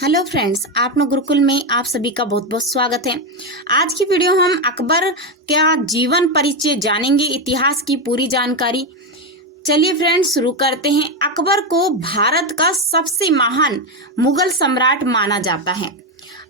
Hello friends, आप लोग गुरुकुल में आप सभी का बहुत बहुत स्वागत है। आज की वीडियो हम अकबर का जीवन परिचय जानेंगे, इतिहास की पूरी जानकारी। चलिए फ्रेंड्स शुरू करते हैं। अकबर को भारत का सबसे महान मुगल सम्राट माना जाता है।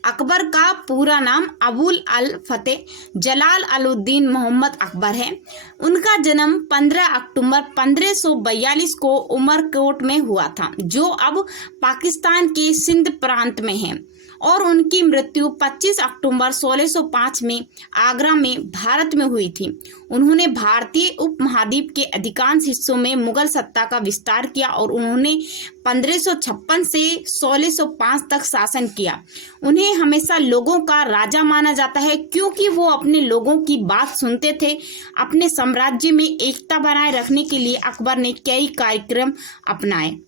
अकबर का पूरा नाम अबुल अल फतेह जलाल अलुद्दीन मोहम्मद अकबर है। उनका जन्म 15 अक्टूबर 1542 को उमरकोट में हुआ था, जो अब पाकिस्तान के सिंध प्रांत में है, और उनकी मृत्यु 25 अक्टूबर 1605 में आगरा में भारत में हुई थी। उन्होंने भारतीय उपमहाद्वीप के अधिकांश हिस्सों में मुगल सत्ता का विस्तार किया और उन्होंने 1556 से 1605 तक शासन किया। उन्हें हमेशा लोगों का राजा माना जाता है, क्योंकि वो अपने लोगों की बात सुनते थे। अपने साम्राज्य में एकता बनाए रखने के लिए अकबर ने कई कार्यक्रम अपनाए,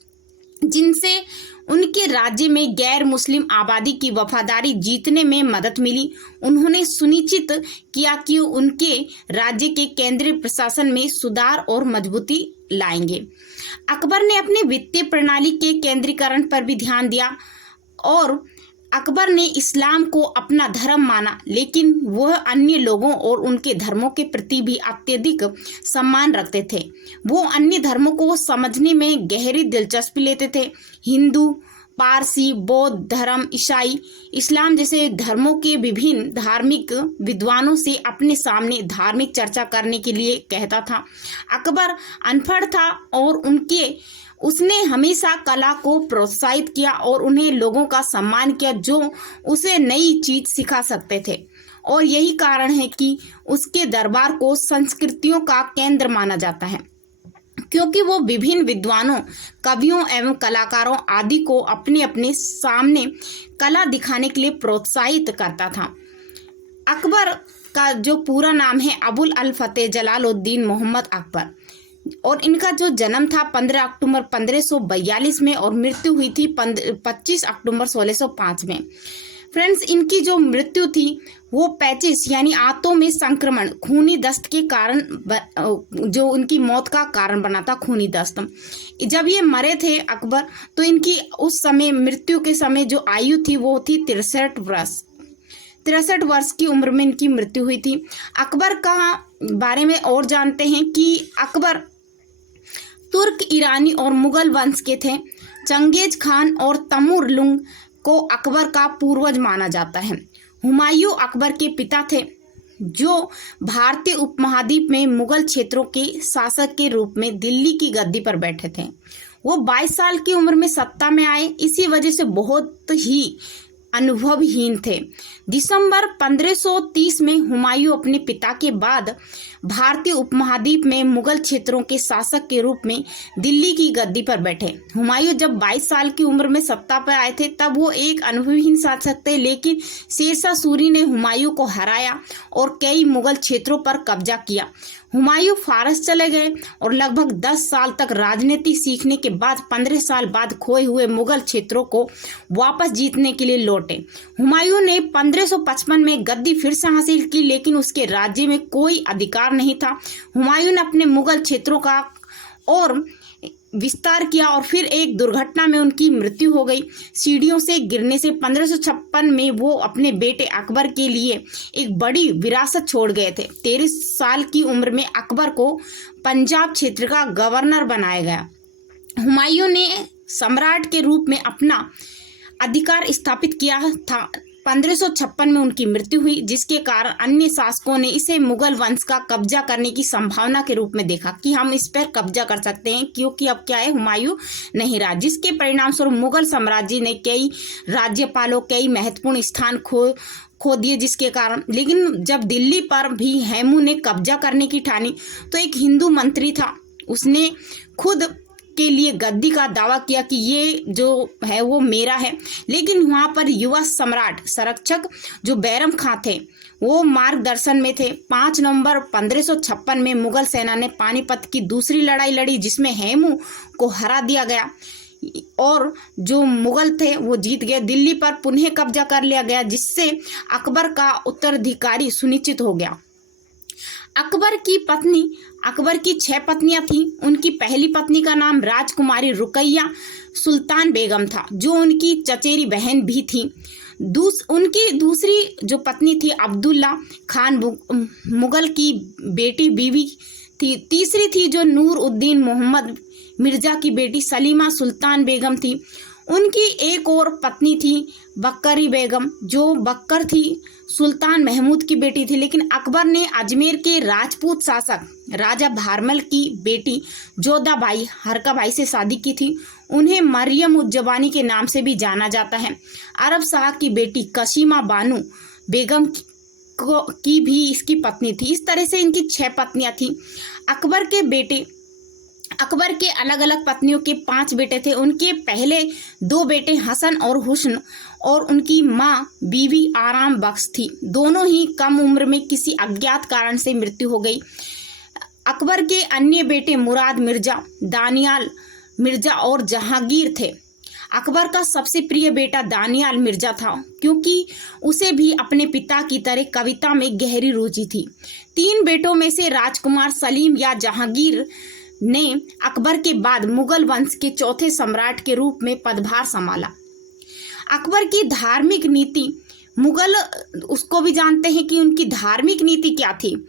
जिनसे उनके राज्य में गैर मुस्लिम आबादी की वफादारी जीतने में मदद मिली। उन्होंने सुनिश्चित किया कि उनके राज्य के केंद्रीय प्रशासन में सुधार और मजबूती लाएंगे। अकबर ने अपनी वित्तीय प्रणाली के केंद्रीकरण पर भी ध्यान दिया, और अकबर ने इस्लाम को अपना धर्म माना, लेकिन वह अन्य लोगों और उनके धर्मों के प्रति भी अत्यधिक सम्मान रखते थे। वो अन्य धर्मों को समझने में गहरी दिलचस्पी लेते थे। हिंदू, पारसी, बौद्ध धर्म, ईसाई, इस्लाम जैसे धर्मों के विभिन्न धार्मिक विद्वानों से अपने सामने धार्मिक चर्चा करने के लिए कहता था। अकबर अनपढ़ था और उसने हमेशा कला को प्रोत्साहित किया और उन्हें लोगों का सम्मान किया जो उसे नई चीज सिखा सकते थे, और यही कारण है कि उसके दरबार को संस्कृतियों का केंद्र माना जाता है, क्योंकि वो विभिन्न विद्वानों, कवियों एवं कलाकारों आदि को अपने अपने सामने कला दिखाने के लिए प्रोत्साहित करता था। अकबर का जो पूरा नाम है अबुल अल फतेह जलालुद्दीन मोहम्मद अकबर, और इनका जो जन्म था 15 अक्टूबर 1542 में और मृत्यु हुई थी 25 अक्टूबर 1605 में। फ्रेंड्स, इनकी जो मृत्यु थी वो 35 यानी आंतों में संक्रमण खूनी दस्त के कारण, जो उनकी मौत का कारण बना था खूनी दस्त। जब ये मरे थे अकबर, तो इनकी उस समय मृत्यु के समय जो आयु थी वो थी 63 वर्ष की उम्र में इनकी मृत्यु हुई थी। अकबर का बारे में और जानते हैं कि अकबर तुर्क, ईरानी और मुगल वंश के थे। चंगेज खान और तैमूर को अकबर का पूर्वज माना जाता है। हुमायूं अकबर के पिता थे, जो भारतीय उपमहाद्वीप में मुगल क्षेत्रों के शासक के रूप में दिल्ली की गद्दी पर बैठे थे। वो 22 साल की उम्र में सत्ता में आए, इसी वजह से बहुत ही अनुभवहीन थे। दिसंबर 1530 में हुमायूं अपने पिता के बाद भारतीय उपमहाद्वीप में मुगल क्षेत्रों के शासक के रूप में दिल्ली की गद्दी पर बैठे। हुमायूं जब 22 साल की उम्र में सत्ता पर आए थे, तब वो एक अनुभवहीन शासक थे, लेकिन शेरशाह सूरी ने हुमायूं को हराया और कई मुगल क्षेत्रों पर कब्जा किया। हुमायूं फारस चले गए और लगभग 10 साल तक राजनीति सीखने के बाद 15 साल बाद खोए हुए मुगल क्षेत्रों को वापस जीतने के लिए लौटे। हुमायूं ने 1555 में गद्दी फिर से हासिल की, लेकिन उसके राज्य में कोई अधिकार नहीं था। हुमायूं ने अपने मुगल क्षेत्रों का और विस्तार किया, और फिर एक दुर्घटना में उनकी मृत्यु हो गई सीढ़ियों से गिरने से। 1556 में वो अपने बेटे अकबर के लिए एक बड़ी विरासत छोड़ गए थे। 13 साल की उम्र में अकबर को पंजाब क्षेत्र का गवर्नर बनाया गया। हुमायूं ने सम्राट के रूप में अपना अधिकार स्थापित किया था। 1556 में उनकी मृत्यु हुई, जिसके कारण अन्य शासकों ने इसे मुगल वंश का कब्जा करने की संभावना के रूप में देखा कि हम इस पर कब्जा कर सकते हैं, क्योंकि अब क्या है, हुमायूं नहीं रहा, जिसके परिणाम स्वरूप मुगल साम्राज्य ने कई राज्यपालों, कई महत्वपूर्ण स्थान खो दिए, जिसके कारण। लेकिन जब दिल्ली पर भी हुमायूं ने कब्जा करने की ठानी, तो एक हिंदू मंत्री था, उसने खुद के लिए गद्दी का दावा किया कि ये जो है वो मेरा है। लेकिन वहाँ पर युवा सम्राट संरक्षक जो बैरम खां थे, वो मार्गदर्शन में थे। 5 नवंबर 1556 में मुगल सेना ने पानीपत की दूसरी लड़ाई लड़ी, जिसमें हुमायूं को हरा दिया गया और जो मुगल थे वो जीत गए। दिल्ली पर पुनः कब्जा कर लिया गया, जिससे अकबर का उत्तराधिकारी सुनिश्चित हो गया। अकबर की पत्नी अकबर की 6 पत्नियां थीं। उनकी पहली पत्नी का नाम राजकुमारी रुकैया सुल्तान बेगम था, जो उनकी चचेरी बहन भी थी। उनकी दूसरी जो पत्नी थी अब्दुल्ला खान मुगल की बेटी बीवी थी। तीसरी थी जो नूर उद्दीन मोहम्मद मिर्जा की बेटी सलीमा सुल्तान बेगम थी। उनकी एक और पत्नी थी बक्करी बेगम, जो बक्कर थी सुल्तान महमूद की बेटी थी। लेकिन अकबर ने अजमेर के राजपूत शासक राजा भारमल की बेटी जोधाबाई हरकाबाई से शादी की थी। उन्हें मरियम उज्जबानी के नाम से भी जाना जाता है। अरब शाह की बेटी कशीमा बानू बेगम की भी इसकी पत्नी थी। इस तरह से इनकी 6 पत्नियां थी। अकबर के अलग अलग पत्नियों के 5 बेटे थे। उनके पहले 2 बेटे हसन और हुस्न और उनकी माँ बीवी आराम बख्श थी। दोनों ही कम उम्र में किसी अज्ञात कारण से मृत्यु हो गई। अकबर के अन्य बेटे मुराद मिर्जा, दानियाल मिर्जा और जहांगीर थे। अकबर का सबसे प्रिय बेटा दानियाल मिर्जा था, क्योंकि उसे भी अपने पिता की तरह कविता में गहरी रुचि थी। 3 बेटों में से राजकुमार सलीम या जहांगीर ने अकबर के बाद मुगल वंश के चौथे सम्राट के रूप में पदभार संभाला। अकबर की धार्मिक नीति, मुगल उसको भी जानते हैं कि उनकी धार्मिक नीति क्या थी।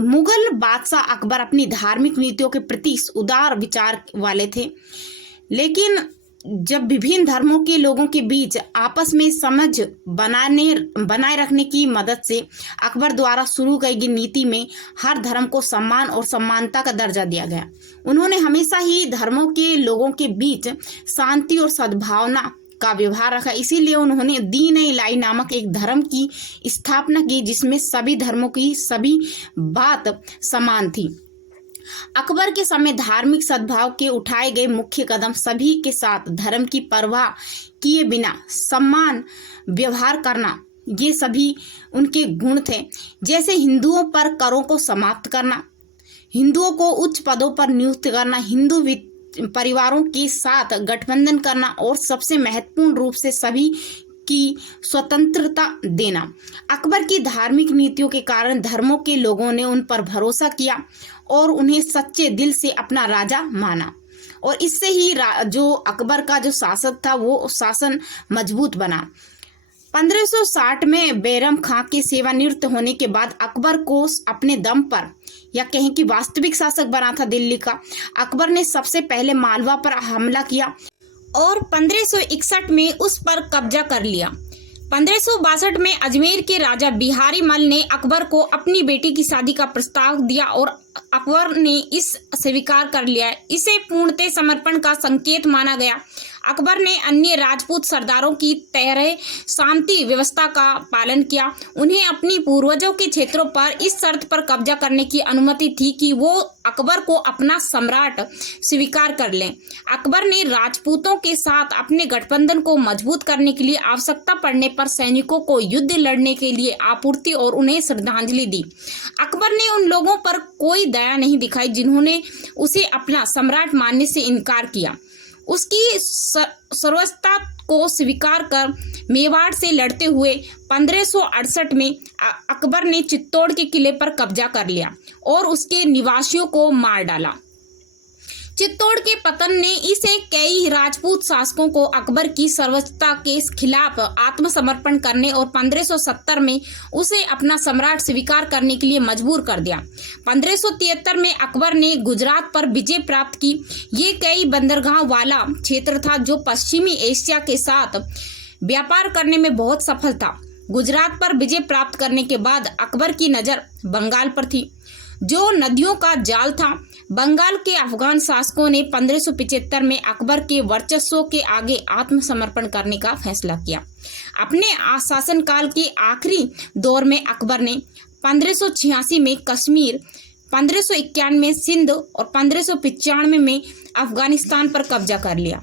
मुगल बादशाह अकबर अपनी धार्मिक नीतियों के प्रति उदार विचार वाले थे, लेकिन जब विभिन्न धर्मों के लोगों के बीच आपस में समझ बनाए रखने की मदद से अकबर द्वारा शुरू की गई नीति में हर धर्म को सम्मान और समानता का दर्जा दिया गया। उन्होंने हमेशा ही धर्मों के लोगों के बीच शांति और सद्भावना का व्यवहार रखा। इसीलिए उन्होंने दीन-ए-इलाही नामक एक धर्म की स्थापना की, जिसमें सभी धर्मों की सभी बात समान थी। अकबर के समय धार्मिक सद्भाव के उठाए गए मुख्य कदम सभी के साथ धर्म की परवाह किए बिना सम्मान व्यवहार करना, ये सभी उनके गुण थे। जैसे हिंदुओं पर करों को समाप्त करना, हिंदुओं को उच्च पदों पर नियुक्त करना, हिंदू परिवारों के साथ गठबंधन करना और सबसे महत्वपूर्ण रूप से सभी की स्वतंत्रता देना। अकबर की धार्मिक नीतियों के कारण धर्मों के लोगों ने उन पर भरोसा किया और उन्हें सच्चे दिल से अपना राजा माना, और इससे ही जो अकबर का जो शासक था वो शासन मजबूत बना। 1560 में बैरम खां के सेवानिवृत्त होने के बाद अकबर को अपने दम पर, या कहें कि वास्तविक शासक बना था दिल्ली का, अकबर ने सबसे पहले मालवा पर हमला किया और 1561 में उस पर कब्जा कर लिया। 1562 में अजमेर के राजा बिहारी मल ने अकबर को अपनी बेटी की शादी का प्रस्ताव दिया और अकबर ने इस स्वीकार कर लिया। इसे पूर्णतः समर्पण का संकेत माना गया। अकबर ने अन्य राजपूत सरदारों की तरह शांति व्यवस्था का पालन किया। उन्हें अपनी पूर्वजों के क्षेत्रों पर इस शर्त पर कब्जा करने की अनुमति थी कि वो अकबर को अपना सम्राट स्वीकार कर लें। अकबर ने राजपूतों के साथ अपने गठबंधन को मजबूत करने के लिए आवश्यकता पड़ने पर सैनिकों को युद्ध लड़ने के लिए आपूर्ति और उन्हें श्रद्धांजलि दी। अकबर ने उन लोगों पर कोई दया नहीं दिखाई जिन्होंने उसे अपना सम्राट मानने से इनकार किया। उसकी सर्वोच्चता को स्वीकार कर मेवाड़ से लड़ते हुए 1568 में अकबर ने चित्तौड़ के किले पर कब्जा कर लिया और उसके निवासियों को मार डाला। चित्तौड़ के पतन ने इसे कई राजपूत शासकों को अकबर की सर्वोच्चता के खिलाफ आत्मसमर्पण करने और 1570 में उसे अपना सम्राट स्वीकार करने के लिए मजबूर कर दिया। 1573 में अकबर ने गुजरात पर विजय प्राप्त की। ये कई बंदरगाह वाला क्षेत्र था जो पश्चिमी एशिया के साथ व्यापार करने में बहुत सफल था। गुजरात पर विजय प्राप्त करने के बाद अकबर की नज़र बंगाल पर थी, जो नदियों का जाल था। बंगाल के अफगान शासकों ने 1575 में अकबर के वर्चस्व के आगे आत्मसमर्पण करने का फैसला किया। अपने शासनकाल के आखिरी दौर में अकबर ने 1586 में कश्मीर, 1591 में सिंध और 1595 में अफगानिस्तान पर कब्जा कर लिया।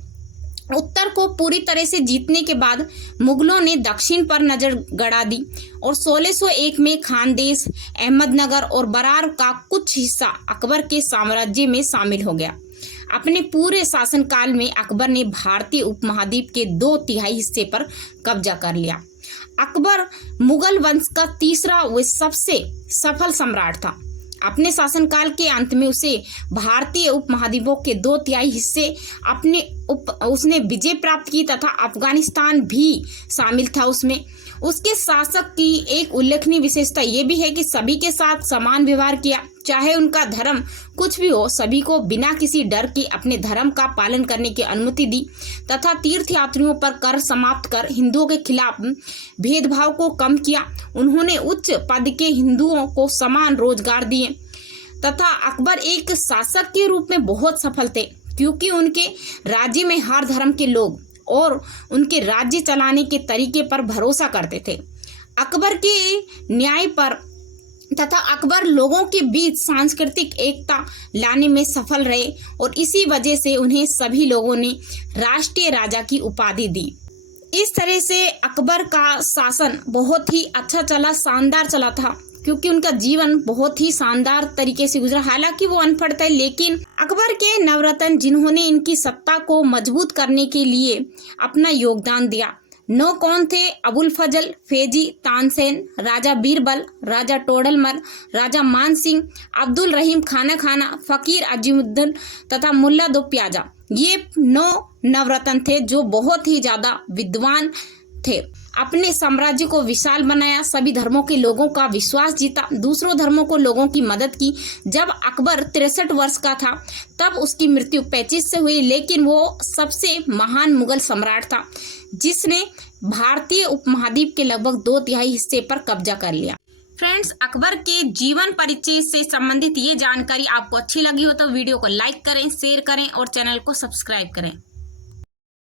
उत्तर को पूरी तरह से जीतने के बाद मुगलों ने दक्षिण पर नजर गड़ा दी और 1601 में खानदेश, अहमदनगर और बरार का कुछ हिस्सा अकबर के साम्राज्य में शामिल हो गया। अपने पूरे शासनकाल में अकबर ने भारतीय उपमहाद्वीप के 2/3 हिस्से पर कब्जा कर लिया। अकबर मुगल वंश का तीसरा व सबसे सफल सम्राट था। अपने शासनकाल के अंत में उसे भारतीय उपमहाद्वीपों के 2/3 हिस्से उसने विजय प्राप्त की तथा अफगानिस्तान भी शामिल था उसमें। उसके शासक की एक उल्लेखनीय विशेषता ये भी है कि सभी के साथ समान व्यवहार किया, चाहे उनका धर्म कुछ भी हो, सभी को बिना किसी डर के अपने धर्म का पालन करने की अनुमति दी तथा तीर्थ यात्रियों पर कर समाप्त कर हिंदुओं के खिलाफ भेदभाव को कम किया। उन्होंने उच्च पद के हिंदुओं को समान रोजगार दिए तथा अकबर एक शासक के रूप में बहुत सफल थे, क्योंकि उनके राज्य में हर धर्म के लोग और उनके राज्य चलाने के तरीके पर भरोसा करते थे। अकबर के न्याय पर तथा अकबर लोगों के बीच सांस्कृतिक एकता लाने में सफल रहे और इसी वजह से उन्हें सभी लोगों ने राष्ट्रीय राजा की उपाधि दी। इस तरह से अकबर का शासन बहुत ही अच्छा चला, शानदार चला था, क्योंकि उनका जीवन बहुत ही शानदार तरीके से गुजरा। हालांकि वो अनपढ़ थे, लेकिन अकबर के नवरत्न जिन्होंने इनकी सत्ता को मजबूत करने के लिए अपना योगदान दिया, 9 कौन थे? अबुल फजल, फैजी, तानसेन, राजा बीरबल, राजा टोडरमल, राजा मान सिंह, अब्दुल रहीम खाना, फकीर अजीमुद्दीन तथा मुल्ला दो प्याजा। ये 9 नवरत्न थे जो बहुत ही ज्यादा विद्वान थे। अपने साम्राज्य को विशाल बनाया, सभी धर्मों के लोगों का विश्वास जीता, दूसरों धर्मों को लोगों की मदद की। जब अकबर 63 वर्ष का था तब उसकी मृत्यु 35 से हुई, लेकिन वो सबसे महान मुगल सम्राट था जिसने भारतीय उपमहाद्वीप के लगभग 2/3 हिस्से पर कब्जा कर लिया। फ्रेंड्स, अकबर के जीवन परिचय से संबंधित ये जानकारी आपको अच्छी लगी हो तो वीडियो को लाइक करें, शेयर करें और चैनल को सब्सक्राइब करें।